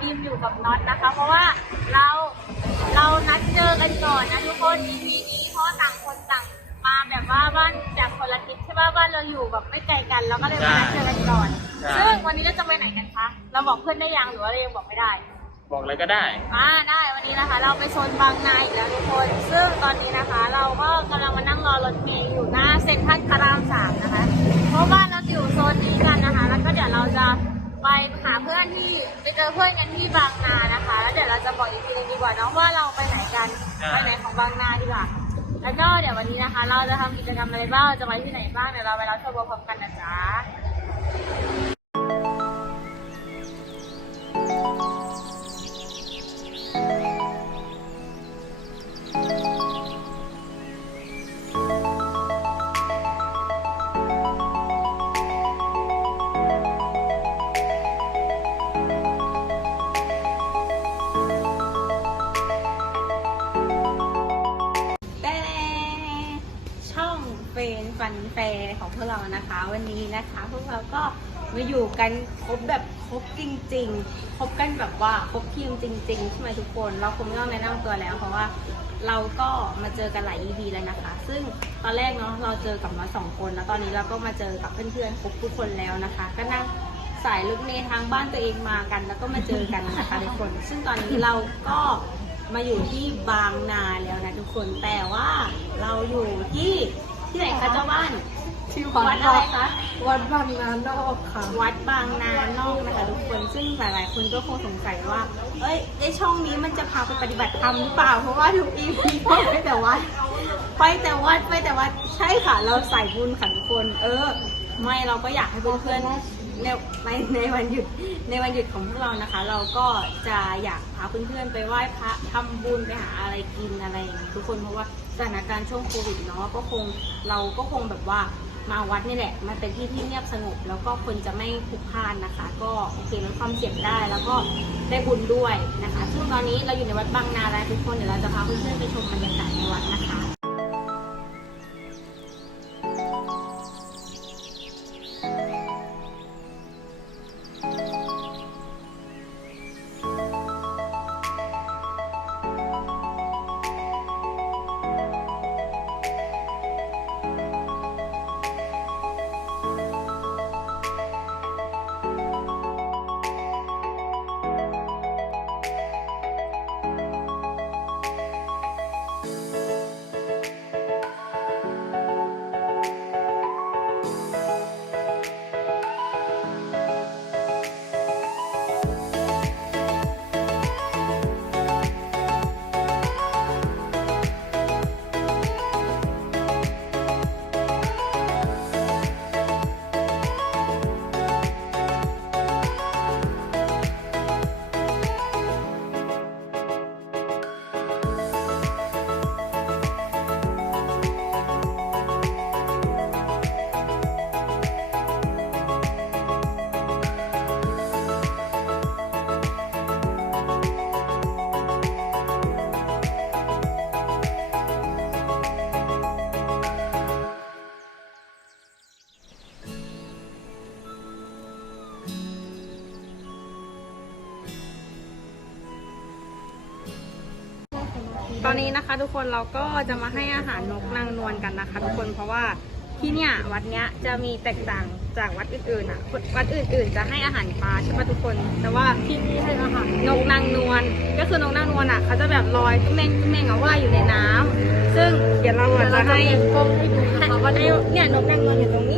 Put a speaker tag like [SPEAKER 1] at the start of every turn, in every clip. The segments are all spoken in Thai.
[SPEAKER 1] บีมอยู่กับน็อตนะคะ เพราะว่าเราเรานัดเจอกันก่อนนะทุกคน EP นี้เพราะต่างคนต่างมาแบบว่าบ้านจากคนละทิศใช่ป่ะบ้านเราอยู่แบบไม่ไกลกันเราก็เลยมานัดเจอกันก่อน
[SPEAKER 2] ใช่
[SPEAKER 1] ซึ่งวันนี้เราจะไปไหนกันคะเราบอกเพื่อนได้ยังหรือว่าเรายังบอกไม่ได้
[SPEAKER 2] บอกเลยก็ได้
[SPEAKER 1] อ่าได้วันนี้นะคะ เราไปโซนบางนาอีกแล้วทุกคน ซึ่งตอนนี้นะคะ เราก็กำลังมานั่งรอรถเมล์อยู่หน้าเซ็นทรัล ที่ไปเจอเพื่อนกันที่บางนานะคะ แล้วเดี๋ยวเราจะบอกอีกทีนึงดีกว่าเนาะว่าเราไปไหนกัน
[SPEAKER 2] ใช่
[SPEAKER 1] ไปไหนของบางนาดีกว่า แล้วก็เดี๋ยววันนี้นะคะ เราจะทำกิจกรรมอะไรบ้างจะไปที่ไหนบ้างเดี๋ยวเราไปรับชมพร้อมกันนะจ๊ะ เรานะคะ วันนี้นะคะพวกเราก็มาอยู่กันครบแบบครบจริง ๆ ครบกันแบบว่าครบทีมจริงๆใช่ไหมทุกคน เราคงไม่ต้องแนะนำตัวแล้ว เพราะว่าเราก็มาเจอกันหลาย EP แล้วนะคะ ซึ่งตอนแรกเนาะเราเจอกับมาสองคนแล้วตอนนี้เราก็มาเจอกับเพื่อนๆครบทุกคนแล้วนะคะ ก็นั่งสายรถเมล์ทางบ้านตัวเองมากัน แล้วก็มาเจอกันนะคะทุกคน ซึ่งตอนนี้เราก็มาอยู่ที่บางนาแล้วนะทุกคนแต่ว่าเราอยู่ที่ที่ไหนคะเจ้าบ้าน
[SPEAKER 3] ที่
[SPEAKER 1] วั
[SPEAKER 3] วั
[SPEAKER 1] ด
[SPEAKER 3] ด
[SPEAKER 1] อะไรคะ
[SPEAKER 3] วัดบางนานอกค่ะ
[SPEAKER 1] วัดบางนานอกนะคะทุกคน ซึ่งหลายๆ คนก็คงสงสัยว่า เอ้ยไอช่องนี้มันจะพาไปปฏิบัติธรรมหรือเปล่า เพราะว่าทุก EP ก็ไปแต่วัด ไปแต่วัดไปแต่วัด ใช่ค่ะ เราใส่บุญค่ะทุกคน เออ ไม่เราก็อยากให้เพื่อนๆในในในวันหยุด ในวันหยุดของพวกเรานะคะ เราก็จะอยากพาเพื่อนๆ ไปไหว้พระทำบุญไปหาอะไรกินอะไรอย่างนี้ทุกคน เพราะว่าสถานการณ์ช่วงโควิดเนาะ ก็คงเราก็คงแบบว่า มาวัดนี่แหละ มันเป็นที่ที่เงียบสงบ แล้วก็คนจะไม่ผูกพล่านนะคะ ก็โอเคลดความเสี่ยงได้ แล้วก็ได้บุญด้วยนะคะ ซึ่งตอนนี้เราอยู่ในวัดบางนาแล้วทุกคน เดี๋ยวเราจะพาเพื่อนๆไปชมบรรยากาศในวัดนะคะ อนนี้นะคะ ทุกคนเราก็จะมาให้อาหารนกนางนวลกันนะคะ ทุกคนเพราะว่าที่เนี่ยวัดเนี้ยจะมีแตกต่างจากวัดอื่นๆอะวัดอื่น ๆ จะให้อาหารปลาใช่ไหมทุกคน แต่ว่าที่นี่ให้อาหารนกนางนวลก็คือนกนางนวลอะเขาจะแบบลอยตุ้มเม่งตุ้มเม่งอะว่ายอยู่ในน้ำซึ่งเดี๋ยวเราอะจะให้
[SPEAKER 3] กล้องให้ดูนะคะว่า
[SPEAKER 1] ให้เนี่ยนกนางนวลอยู่ตรงนี้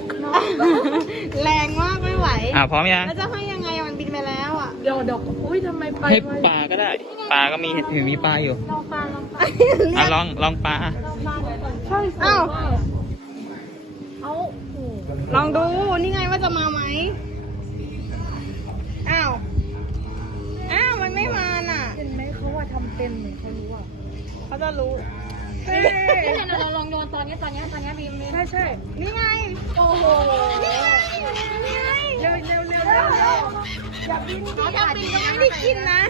[SPEAKER 1] กเนาะแรงมากไม่ไหว
[SPEAKER 2] อ่าพร้อมยัง
[SPEAKER 1] แล้วจะให้ยังไงมันบินไปแล้วอะ
[SPEAKER 3] เดี๋ยวเดี๋ยวอุ้ยทำไมไป
[SPEAKER 2] ให้
[SPEAKER 3] ไว
[SPEAKER 2] ปลาก็ได้ ปลาก็มีเห็นมีปลาอยู่
[SPEAKER 1] ลองปลาลองปลา
[SPEAKER 2] อะลองลองปลา
[SPEAKER 1] ลองปลาดูก่อน
[SPEAKER 3] ใช่สวย
[SPEAKER 1] อ้าว
[SPEAKER 3] มากเอ้าโอ้
[SPEAKER 1] ลองดูนี่ไงว่าจะมาไหมอ้าวอ้าวมันไม่มาน่ะ
[SPEAKER 3] เห็นไหมเขาว่าทำเป็นเหมือนเขารู้อะ
[SPEAKER 1] เขาจะรู้
[SPEAKER 3] นี่เราลองโยนตอนนี้ตอนนี้ตอนนี้บีมใช่ใช่
[SPEAKER 1] นี่ไง
[SPEAKER 3] โอ้โห
[SPEAKER 1] นี่ไง
[SPEAKER 3] เร็วเร็วเร็วเร็วอย่าบิน
[SPEAKER 1] เขาจะปีก็ไม่ได้กินนะ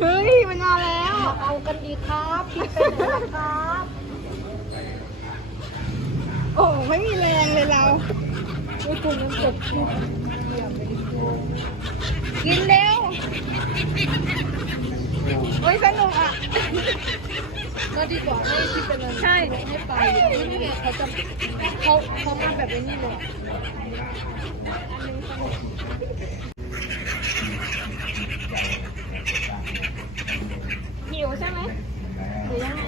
[SPEAKER 1] เฮ้ยมันมาแล้ว
[SPEAKER 3] เอากันดีครับพี่ไปไหนล่ะครับ
[SPEAKER 1] โอ้ไม่มีแรงเลยเรา
[SPEAKER 3] อุ้ยคุณยังเจ็บ
[SPEAKER 1] กินเร็ว โอ้ยสนุกอะ
[SPEAKER 3] ก็ดีกว่าให้ที่เป็นอะไร
[SPEAKER 1] ใช่
[SPEAKER 3] ให้ไปไม่งั้เขาจะเขาเขามาแบบไอ้นี่เลย
[SPEAKER 1] หิวใช่ไหมหรือยังไง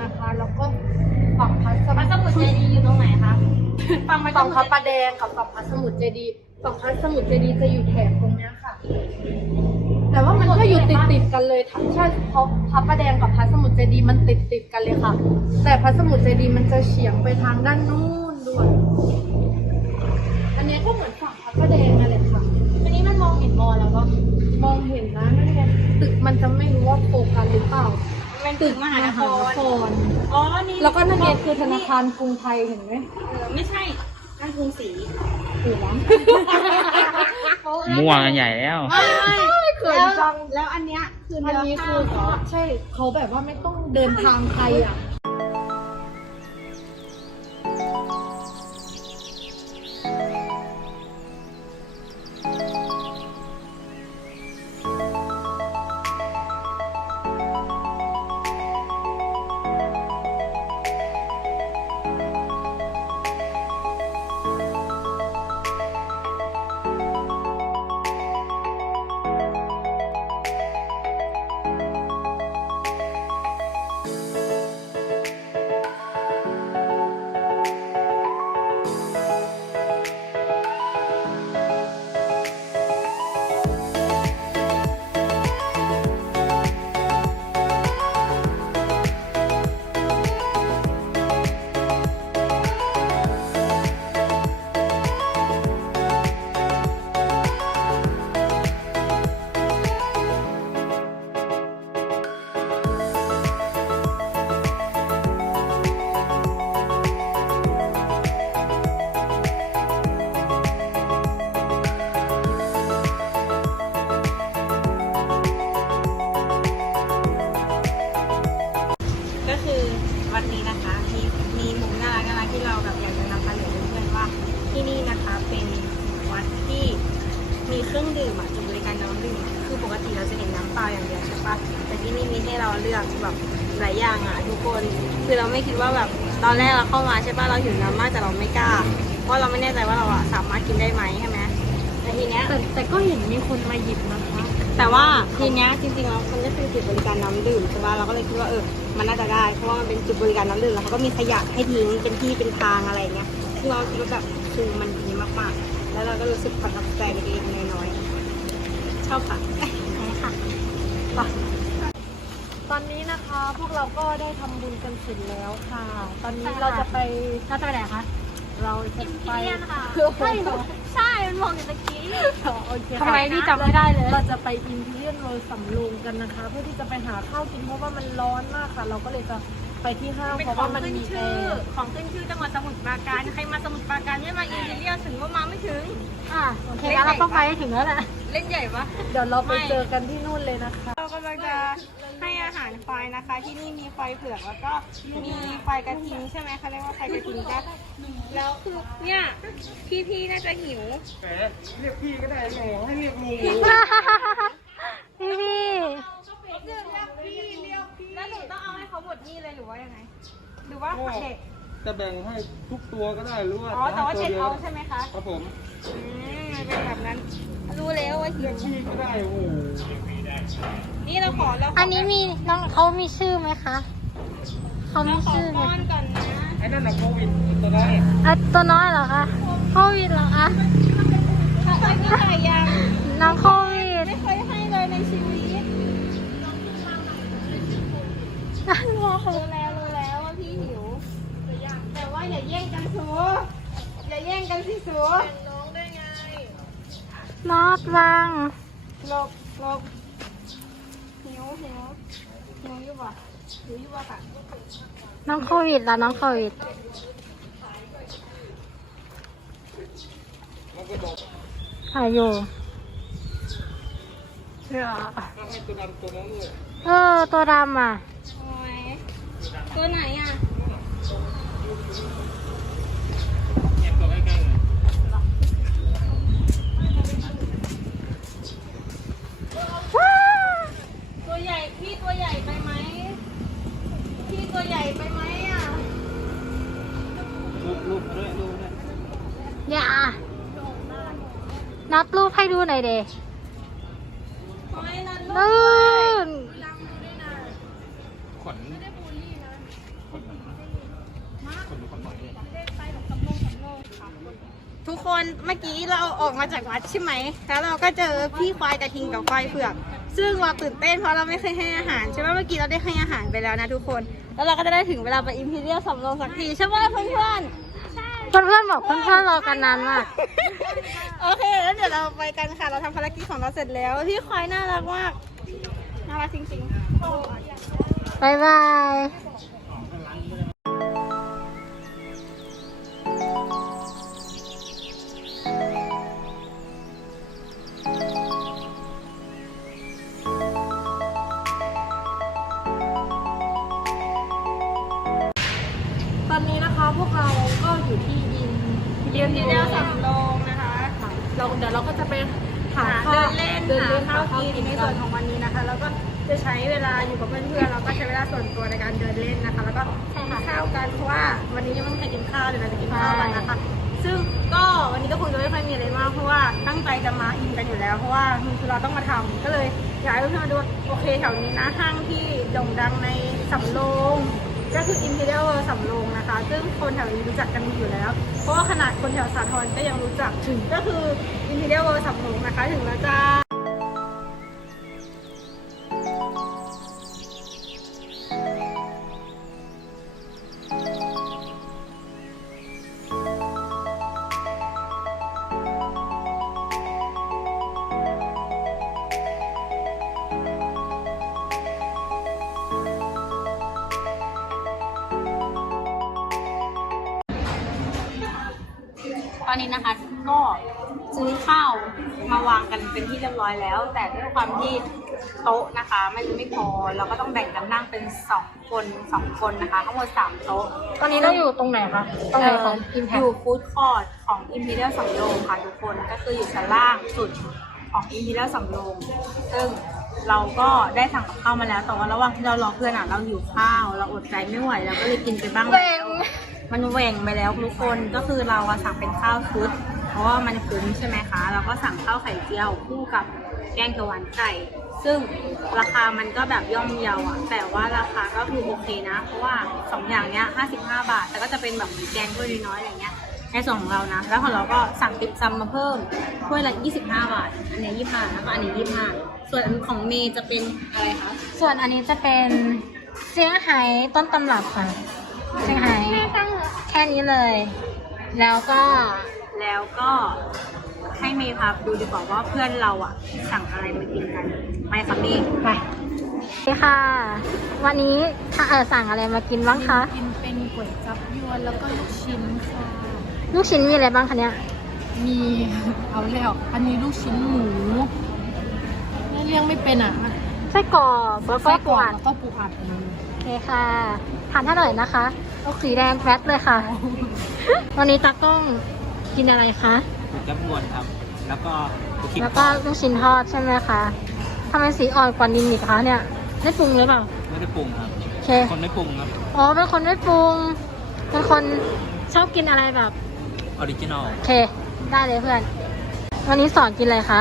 [SPEAKER 1] นะ
[SPEAKER 3] คะ แล้วก็ฝั่งพัส
[SPEAKER 1] พระสมุทรเจดีย์อยู่ตรงไหนคะฝั่งพระส
[SPEAKER 3] ฝั่ง
[SPEAKER 1] มุ
[SPEAKER 3] พระ
[SPEAKER 1] ทร
[SPEAKER 3] ประแดงกับฝั่งพัสมุทรเจดีย์ฝั่งพัสมุทรเจดีย์จะอยู่แถบตรงเนี้ยค่ะ แต่ว่ามันก็อยู่ติดติดๆกันเลยทั้งใช่เพราะพระประแดงกับพระสมุทรเจดีย์มันติดติดๆกันเลยค่ะ แต่พระสมุทรเจดีย์มันจะเฉียงไปทางด้านนู้นด้วย อันเนี้ยก็เหมือนฝั่งพระประแดงนั่นแหละค่ะ
[SPEAKER 1] อันนี้มันมองเห็นมอแล้วก็
[SPEAKER 3] มองเห็นนะนั่นไงตึกมันจะไม่รู้ว่าโฟกัสหรือเปล่า
[SPEAKER 1] เป็นตึกมหานคร
[SPEAKER 3] ร
[SPEAKER 1] อ๋อนี่
[SPEAKER 3] แล้วก็นั่นไงคือธนาคารกรุงไทยเห็นไหม
[SPEAKER 1] เออไม่ใช่นั่นกรุงศรี
[SPEAKER 3] ถูกมั้ง
[SPEAKER 2] ม่วงกันใหญ่แล้ว
[SPEAKER 3] เขิน
[SPEAKER 1] แล้ว
[SPEAKER 3] จัง
[SPEAKER 1] แล้วอันเนี้ยคือ
[SPEAKER 3] อัน
[SPEAKER 1] เรือ
[SPEAKER 3] นี้
[SPEAKER 1] ข้า
[SPEAKER 3] คือ
[SPEAKER 1] มเหรอ
[SPEAKER 3] ใช่เขาแบบว่าไม่ต้องเดินทางไกลอะ
[SPEAKER 1] มีเครื่องดื่มอะจุดบริการน้ำดื่มอะคือปกติเราจะเห็นน้ำเปล่าอย่างเดียวใช่ปะแต่ที่นี่มีให้เราเลือกแบบหลายอย่างอะทุกคน คือเราไม่คิดว่าแบบตอนแรกเราเข้ามาใช่ปะเราหิวน้ำมากแต่เราไม่กล้า เพราะเราไม่แน่ใจว่าเราอะสามารถกินได้ไหมใช่ไหมแต่ทีเนี้ย
[SPEAKER 3] แต่แต่ก็เห็นมีคนมาหยิบนะคะ
[SPEAKER 1] แต่ว่าทีเนี้ยจริงๆแล้วมันก็เป็นจุดบริการน้ำดื่มใช่ป่ะเราก็เลยคิดว่าเออมันน่าจะได้เพราะว่ามันเป็นจุดบริการน้ำดื่มแล้วเขาก็มีขยะให้ทิ้งเป็นที่เป็นทางอะไรเงี้ยซึ่งเราคิดว่าแบบคือมันดีมากๆ แล้วเราก็รู้สึกประทับใจเล็กๆน้อยๆชอบค่ะใช่ค่ะไป
[SPEAKER 3] ตอนนี้นะคะพวกเราก็ได้ทำบุญกันเสร็จแล้วค่ะ ตอนนี้เราจะไป
[SPEAKER 1] เราจะไปไหนคะ
[SPEAKER 3] เราจะไป
[SPEAKER 1] อิมพีเรียนค่ะ
[SPEAKER 3] ใช่เหรอ
[SPEAKER 1] ใช่มันมองอยู่ตะกี้
[SPEAKER 3] โอเค
[SPEAKER 1] ทำไมพี่จำไม่ได้เลย
[SPEAKER 3] เราจะไปอินทีเรียนโรยสำโรงกันนะคะ เพื่อที่จะไปหาข้าวกินเพราะว่ามันร้อนมากค่ะ เราก็เลยจะ ไปที่ห้าง
[SPEAKER 1] เป็น
[SPEAKER 3] เพราะ
[SPEAKER 1] ขอ
[SPEAKER 3] ว่างมัน
[SPEAKER 1] ขึ้น
[SPEAKER 3] มีแอ
[SPEAKER 1] ชื่อ
[SPEAKER 3] ร์
[SPEAKER 1] ของขึ้นชื่อจังหวัดสมุทรปราการ ใครมาสมุทรปราการไม่มาอินเดียถึงว่ามาไม่ถึง
[SPEAKER 3] อะโอเคงั้นเราต้องไปให้ถึงแล้วแหละ
[SPEAKER 1] เล่นใหญ่ปะ
[SPEAKER 3] เดี๋ยวเราไป
[SPEAKER 1] ไม่
[SPEAKER 3] เจอกันที่นู่นเลยนะคะ
[SPEAKER 1] เรากำลังจะให้อาหารหารควายนะคะ ที่นี่มีควายเผือกแล้วก็มีควายกระทิงใช่ไหมเขาเรียกว่าควายกระทิงก็แล้วคือเนี่ยพี่ๆน่าจะหิว
[SPEAKER 4] แต่เรียกพี่ก็ได้แหมให้เรียกลุง
[SPEAKER 3] พี่พี่
[SPEAKER 1] แล้วหนูต้องเอาให้ เขาหมดนี่เลยหรือว่ายังไง หรือว่าเด็ก
[SPEAKER 4] จะแบ่งให้ทุกตัวก็ได้หรือว่า
[SPEAKER 1] อ๋อแต่ว่าเช็ด
[SPEAKER 4] ให้
[SPEAKER 1] เอา
[SPEAKER 4] ตัวดียว
[SPEAKER 1] ใช่ไหมคะ
[SPEAKER 4] ครับผม
[SPEAKER 1] อืมเป็นแบบนั้น รู้แล้วว่าหิ
[SPEAKER 4] เรี
[SPEAKER 1] วย
[SPEAKER 4] กพี่ก็ได้โอ้โห
[SPEAKER 1] นี่เราขอเราข
[SPEAKER 3] อันนี้มีน้องเขามีชื่อไหมคะเขา
[SPEAKER 1] เรา
[SPEAKER 3] มี
[SPEAKER 1] ขอ
[SPEAKER 3] ชื่อไหม
[SPEAKER 1] ป้อนก่อนนะ
[SPEAKER 4] ไอ้นั่นน่ะโควิดตัวน้อย
[SPEAKER 3] อะตัวน้อยเหรอคะโควิดเหรอคะ
[SPEAKER 1] เขาเคยมีไก่ยัง
[SPEAKER 3] น้องโควิ
[SPEAKER 1] รู้แล้วรู้แล้วว่าพี่หิว แต่ว่าอย่าแย่งกันสูอย่าแย่งกันสิสู
[SPEAKER 3] น้องไดวัง
[SPEAKER 1] หลบหลบหิวหิวหิวอยู่ป่ะหิวอยู่ป่ะค่ะ
[SPEAKER 3] น้องโควิดละน้องโควิด
[SPEAKER 4] มันก็บอก
[SPEAKER 3] ถ่ายอยู่
[SPEAKER 4] ถ้าให้ตัวดำตัวนั้นเอ
[SPEAKER 3] อตัวดำอะ
[SPEAKER 1] ตัวไหนอะ
[SPEAKER 4] เก็บตัวใกล้ๆเลย
[SPEAKER 1] ตัวใหญ่พี่ตัวใหญ่ไปไหมพี่ตัวใหญ่ไปไหมอะ
[SPEAKER 4] ลูกลูกด้วยลูกด้วย
[SPEAKER 3] อย่านัดรูปให้ดูหน่อยเด
[SPEAKER 1] โอ้ยนั่นลู
[SPEAKER 3] ลื่
[SPEAKER 1] ก
[SPEAKER 3] น
[SPEAKER 4] ขนขนขนขนหน่อย
[SPEAKER 1] ทุกคนเมื่อกี้เราออก มาจากวัดใช่ไหม แล้วเราก็เจอพี่ควายกระทิงกับควายเผือก ซึ่งเราตื่นเต้นเพราะเราไม่เคยให้อาหารใช่ไหมเมื่อกี้เราได้ให้อาหารไปแล้วนะทุกคน แล้วเราก็จะได้ถึงเวลาไปอิมพีเรียลสำโรงสักทีใช่ไหมเพื่อน
[SPEAKER 3] เพื่อนๆบอกเพื่อนๆรอกันนานมาก
[SPEAKER 1] ๆโอเคแล้วเดี๋ยวเราไปกันค่ะ เราทำภารกิจของเราเสร็จแล้ว พี่ควายน่ารักมาก น่ารักจริงๆ
[SPEAKER 3] บายบาย อนนี้นะคะพวกเราก็อยู่ที่อิน
[SPEAKER 1] อิมพีเรียลสำโรงนะคะ
[SPEAKER 3] เราเดี๋ยวเราก็จะไปหา
[SPEAKER 1] หา
[SPEAKER 3] ข้า
[SPEAKER 1] เดิ
[SPEAKER 3] วน
[SPEAKER 1] เล่น
[SPEAKER 3] เดิน
[SPEAKER 1] หา
[SPEAKER 3] เล่น
[SPEAKER 1] ข้าว
[SPEAKER 3] หา
[SPEAKER 1] กินในส่วนของวันนี้นะคะ แล้วก็จะใช้เวลาอยู่กับเพื่อนๆแล้วก็ใช้เวลาส่วนตัวในการเดินเล่นนะคะ แล้วก็ทานข้าวกันเพราะว่าวันนี้ยังไม่มีใครกินข้าวเดี๋ยวเราจะกินข้าวกันนะคะ ซึ่งก็วันนี้ก็คงจะไม่ค่อยมีอะไรมากเพราะว่าตั้งใจจะมาอินกันอยู่แล้ว เพราะว่ามีธุระต้องมาทำก็เลยอยากให้เพื่อนๆมาดูว่าโอเคแถวนี้นะห้างที่โด่งดังในสำโรง ก็คือ Imperial World สำโรงนะคะ ซึ่งคนแถวนี้รู้จักกันดีอยู่แล้ว เพราะว่าขนาดคนแถวสาทรก็ยังรู้จักถึงก็คือ Imperial World สำโรงนะคะ ถึงแล้วจ้า ตอนนี้นะคะก็ซื้อข้าวมาวางกันเป็นที่เรียบร้อยแล้ว แต่ด้วยความที่โต๊ะนะคะไม่ไม่พอเราก็ต้องแบ่งกันนั่งเป็นสองคนสองคนนะคะทั้งหมดสามโต๊ะ
[SPEAKER 3] ตอนนี้เราอยู่ตรงไหนคะตรงไหนของ
[SPEAKER 1] เอิ
[SPEAKER 3] มแพ
[SPEAKER 1] อยู่ฟู้ดคอร์ทของ Imperial สำโรงค่ะทุกคนก็คืออยู่ชั้นล่างสุดของ Imperial สำโรงซึ่งเราก็ได้สั่งกับข้าวมาแล้วแต่ว่าระหว่างที่เรารอเพื่อนอะเราหิวข้าว เราอดใจไม่ไหวเราก็เลยกินไปบ้างแล้ว มันแหว่งไปแล้วทุกคนก็คือเราอะสั่งเป็นข้าวชุด เพราะว่ามันคุ้มใช่ไหมคะเราก็สั่งข้าวไข่เจียวคู่กับแกงเขียวหวานไก่ซึ่งราคามันก็แบบย่อมเยาอะแต่ว่าราคาก็คือโอเคนะ เพราะว่าสองอย่างเนี้ย55 บาท แต่ก็จะเป็นแบบแกงถ้วยน้อยอะไรเงี้ยในส่วนของเรานะ แล้วของเราก็สั่งติบซัมมาเพิ่มถ้วยละ 25 บาท อันนี้ย25แล้วก็อันนี้25 ส่วนอันของเมย์จะเป็นอะไรคะ
[SPEAKER 3] ส่วนอันนี้จะเป็นเซี่ยงไฮ้ต้นตำรับค่ะเซี่ยงไฮ้ ค่นี้เลย แล้วก็
[SPEAKER 1] แล้วก็ให้เมย์พาดูดีกว่าว่าเพื่อนเราอะสั่งอะไรมากินกันไปค่ะเมย์
[SPEAKER 3] ไปนี่ค่ะ วันนี้ถ้าเออสั่งอะไรมากินบ้างคะ
[SPEAKER 5] กินเป็นก๋วยจับยวนแล้วก็ลูกชิ้นค่ะ
[SPEAKER 3] ลูกชิ้นมีอะไรบ้างคะเนี่ย
[SPEAKER 5] มีเอาแล้วอันนี้ลูกชิ้นหมูเรียกไม่เป็นอะ
[SPEAKER 3] จ
[SPEAKER 6] ส้กรอกแล้วก็ปูอัด
[SPEAKER 5] แล้วก็ปูอัด
[SPEAKER 6] โอ เคค่ะทานให้หน่อยนะคะเอาสีแดงแพทเลยค่ะ วันนี้ตากล้องกินอะไรคะ
[SPEAKER 7] จับมวนครับ แล้วก็ลูกชิ้น
[SPEAKER 6] แล้วก็ลูกชิ้นทอดใช่ไหมคะทำไมสีอ่อนกว่านินอีกคะเนี่ยได้ปรุงหรือเปล่า
[SPEAKER 7] ไม่ได้ปรุงครับ
[SPEAKER 6] โอเค
[SPEAKER 7] คนไม่ปรุงครับ
[SPEAKER 6] อ๋อเป็นคนไม่ปรุงเป็นคนชอบกินอะไรแบบ
[SPEAKER 7] ออริจินอล
[SPEAKER 6] โอเค ได้เลยเพื่อน วันนี้สอนกินอะไรคะ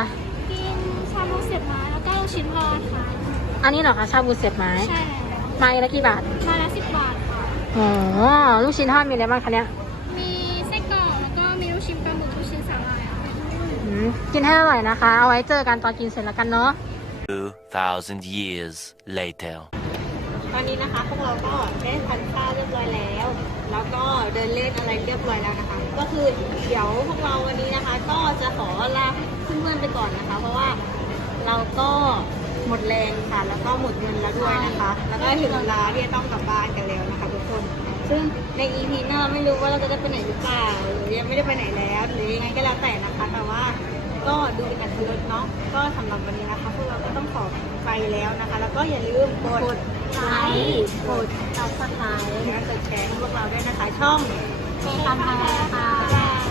[SPEAKER 5] กินชาบูเสียบไม้แล้วก็ลูกชิ้นทอดค่ะ
[SPEAKER 6] อันนี้เหรอคะชาบูเสียบไม้
[SPEAKER 5] ใช่แล้ว
[SPEAKER 6] ไม้ละกี่บาท
[SPEAKER 5] ไมาละสิบบาทค่ะ
[SPEAKER 6] อ๋อลูกชิ้นทอดมีอะไรบ้างคะเนี่ย
[SPEAKER 5] มีไส้กรอกแล้วก็มีลูกชิ้นปลาหมึกลูกชิ้นสาหร่ายค่ะ
[SPEAKER 6] อืมกินให้อร่อยนะคะ เอาไว้เจอกันตอนกินเสร็จแล้วกันเนาะ
[SPEAKER 8] 2,000 years later.
[SPEAKER 1] ตอนนี้นะคะพวกเราก็ได้ทานข้าวเรียบร้อยแล้ว แล้วก็เดินเล่นอะไรเรียบร้อยแล้วนะคะ ก็คือเดี๋ยวพวกเราวันนี้นะคะ ก็จะขอลาเพื่อนๆไปก่อนนะคะ เพราะว่าเราก็ หมดแรงค่ะ แล้วก็หมดเงินแล้วด้วยนะคะ แล้วก็ถึงเวลาที่จะต้องกลับบ้านกันแล้วนะคะทุกคน ซึ่งใน EP หน้าไม่รู้ว่าเราจะได้ไปไหนหรือเปล่าหรือยังไม่ได้ไปไหนแล้วหรือยังไงก็แล้วแต่นะคะ แต่ว่าก็ดูเป็นอัธรสเนาะก็สำหรับวันนี้นะคะพวกเราก็ต้องขอไปแล้วนะคะ แล้วก็อย่าลืมกดไลค์กดซับสไครต์และกดแชร์ให้พวกเราด้วยนะคะ ช่อง
[SPEAKER 6] เป็นคำแพงค่ะ